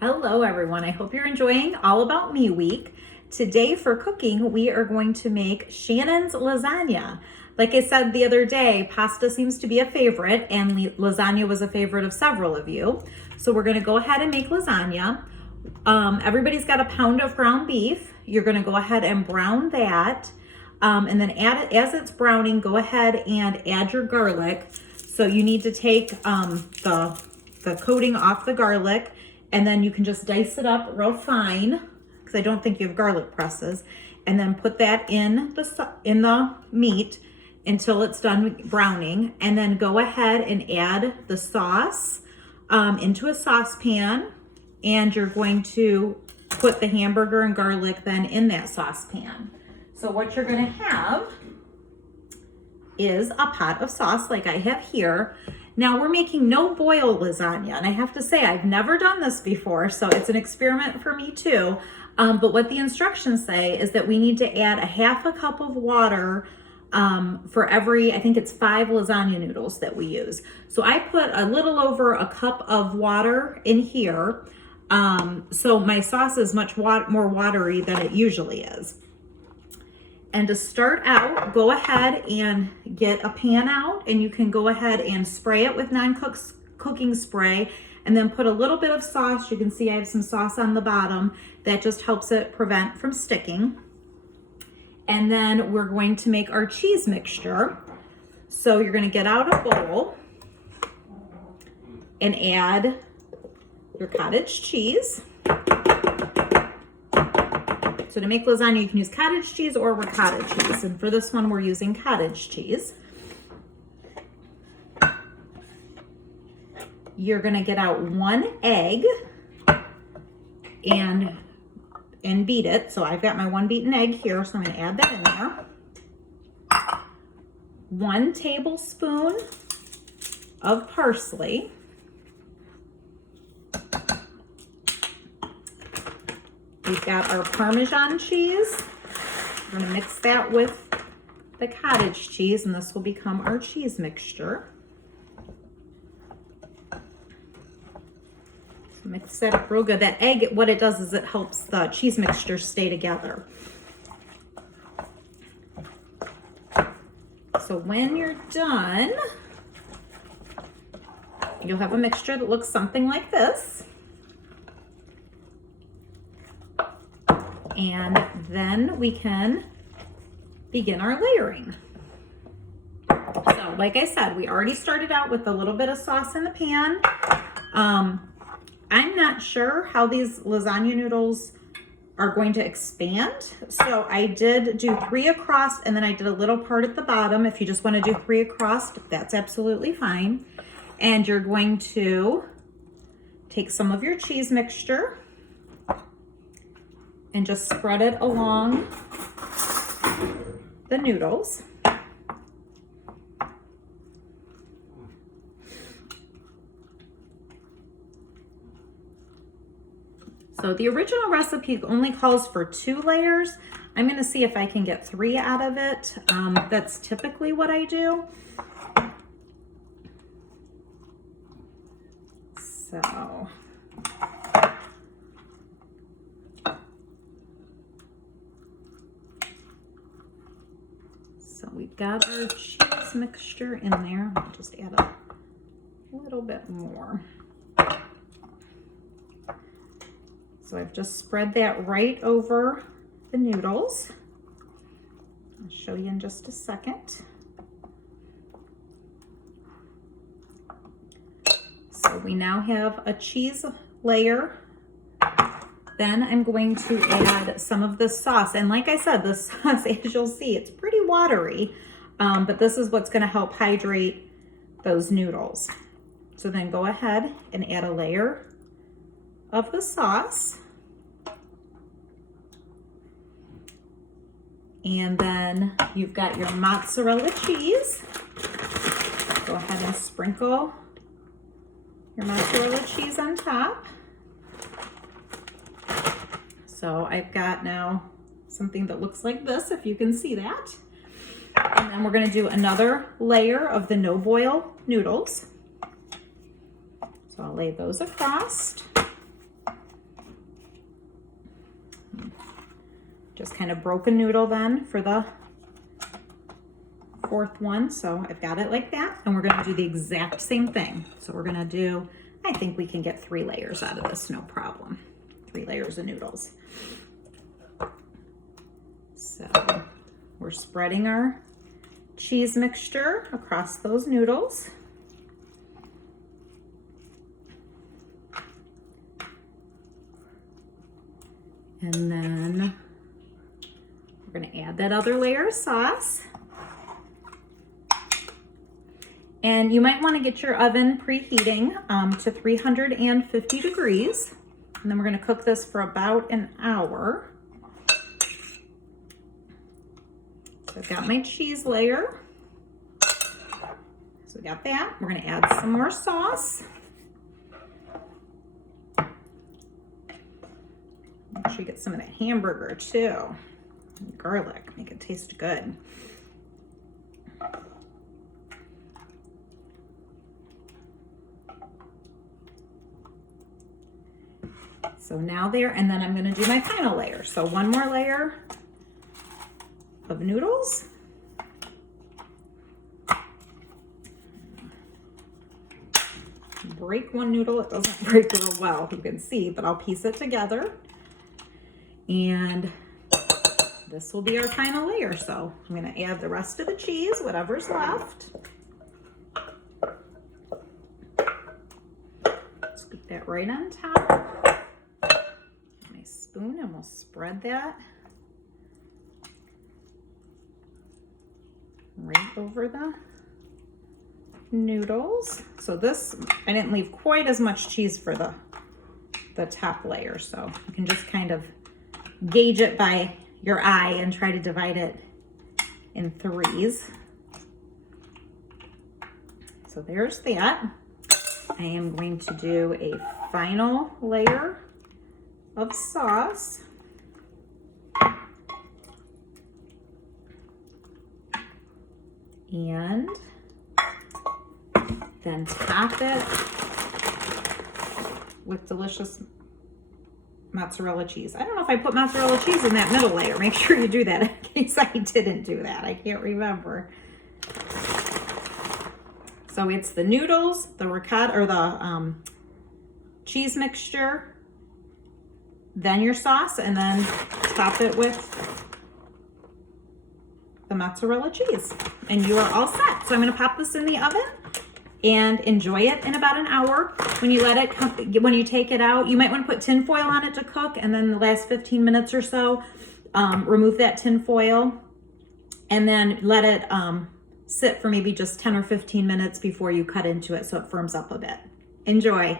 Hello everyone, I hope you're enjoying All About Me Week. Today for cooking, we are going to make Shannon's lasagna. Like I said the other day, pasta seems to be a favorite and lasagna was a favorite of several of you. So we're gonna go ahead and make lasagna. Everybody's got a pound of ground beef. You're gonna go ahead and brown that. And then as it's browning, go ahead and add your garlic. So you need to take the coating off the garlic, and then you can just dice it up real fine, because I don't think you have garlic presses, and then put that in the meat until it's done browning, and then go ahead and add the sauce into a saucepan, and you're going to put the hamburger and garlic then in that saucepan. So what you're gonna have is a pot of sauce like I have here. Now we're making no boil lasagna, and I have to say I've never done this before, so it's an experiment for me too. But what the instructions say is that we need to add a half a cup of water for every, I think it's 5 lasagna noodles that we use. So I put a little over a cup of water in here. So my sauce is much more watery than it usually is. And to start out, go ahead and get a pan out, and you can go ahead and spray it with cooking spray, and then put a little bit of sauce. You can see I have some sauce on the bottom that just helps it prevent from sticking. And then we're going to make our cheese mixture. So you're going to get out a bowl and add your cottage cheese. So to make lasagna, you can use cottage cheese or ricotta cheese. And for this one, we're using cottage cheese. You're gonna get out 1 egg and beat it. So I've got my 1 beaten egg here, so I'm gonna add that in there. 1 tablespoon of parsley. We've got our Parmesan cheese. We're gonna mix that with the cottage cheese, and this will become our cheese mixture. So mix that up real good. That egg, what it does is it helps the cheese mixture stay together. So when you're done, you'll have a mixture that looks something like this. And then we can begin our layering. So like I said, we already started out with a little bit of sauce in the pan. I'm not sure how these lasagna noodles are going to expand. So I did do 3 across, and then I did a little part at the bottom. If you just want to do 3 across, that's absolutely fine. And you're going to take some of your cheese mixture and just spread it along the noodles. So the original recipe only calls for 2 layers. I'm gonna see if I can get 3 out of it. That's typically what I do. So we've got our cheese mixture in there. I'll just add a little bit more. So I've just spread that right over the noodles. I'll show you in just a second. So we now have a cheese layer. Then I'm going to add some of this sauce. And like I said, the sauce, as you'll see, it's pretty watery, but this is what's gonna help hydrate those noodles. So then go ahead and add a layer of the sauce. And then you've got your mozzarella cheese. Go ahead and sprinkle your mozzarella cheese on top. So I've got now something that looks like this, if you can see that. And then we're gonna do another layer of the no boil noodles. So I'll lay those across. Just kind of broken noodle then for the fourth one. So I've got it like that. And we're gonna do the exact same thing. So we're gonna do, I think we can get 3 layers out of this, no problem. 3 layers of noodles. So we're spreading our cheese mixture across those noodles. And then we're gonna add that other layer of sauce. And you might wanna get your oven preheating to 350 degrees. And then we're gonna cook this for about an hour. So I've got my cheese layer. So we got that. We're gonna add some more sauce. Make sure you get some of that hamburger too. And garlic, make it taste good. So now there, and then I'm gonna do my final layer. So one more layer of noodles. Break one noodle, it doesn't break real well, you can see, but I'll piece it together. And this will be our final layer. So I'm gonna add the rest of the cheese, whatever's left. Scoop that right on top. My spoon, and we'll spread that right over the noodles. So this, I didn't leave quite as much cheese for the top layer, so you can just kind of gauge it by your eye and try to divide it in 3s. So there's that. I am going to do a final layer of sauce. And then top it with delicious mozzarella cheese. I don't know if I put mozzarella cheese in that middle layer. Make sure you do that in case I didn't do that. I can't remember. So it's the noodles, the ricotta, or the cheese mixture, then your sauce, and then top it with the mozzarella cheese. And you are all set. So I'm gonna pop this in the oven and enjoy it in about an hour. When you let it, when you take it out, you might want to put tin foil on it to cook, and then the last 15 minutes or so, remove that tin foil, and then let it sit for maybe just 10 or 15 minutes before you cut into it so it firms up a bit. Enjoy.